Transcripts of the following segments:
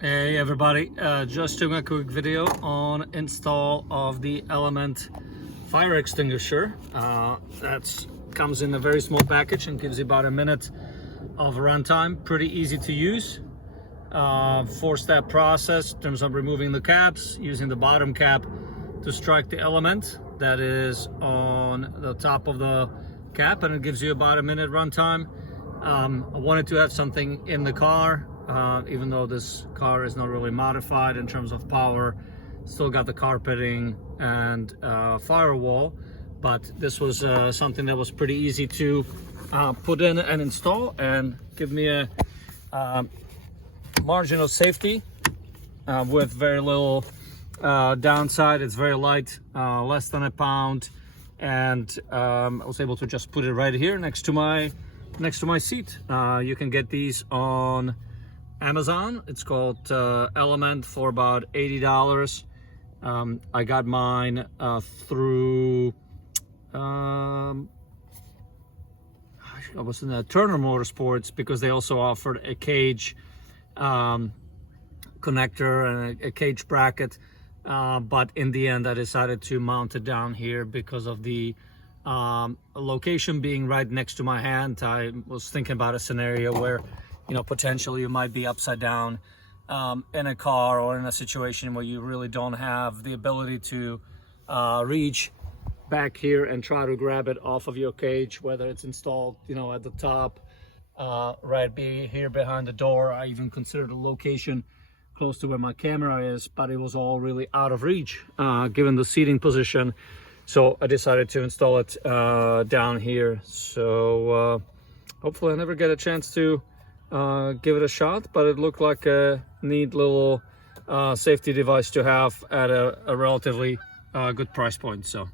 Hey everybody, just doing a quick video on install of the Element fire extinguisher. That comes in a very small package and gives you about a minute of runtime. Pretty easy to use. 4-step process in terms of removing the caps, using the bottom cap to strike the element that is on the top of the cap, and it gives you about a minute runtime. I wanted to have something in the car. Even though this car is not really modified in terms of power, still got the carpeting and firewall, but this was something that was pretty easy to put in and install and give me a margin of safety with very little downside. It's very light, less than a pound, and I was able to just put it right here next to my seat. You can get these on Amazon. It's called Element for about $80. I got mine through I was in Turner Motorsports, because they also offered a cage connector and a cage bracket, but in the end I decided to mount it down here because of the location being right next to my hand. I was thinking about a scenario where, you know, potentially you might be upside down in a car, or in a situation where you really don't have the ability to reach back here and try to grab it off of your cage, whether it's installed, you know, at the top, right here behind the door. I even considered a location close to where my camera is, but it was all really out of reach given the seating position. So I decided to install it down here. So hopefully I never get a chance to give it a shot, but it looked like a neat little safety device to have at a relatively good price point. So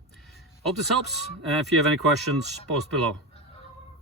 hope this helps, and if you have any questions, post below.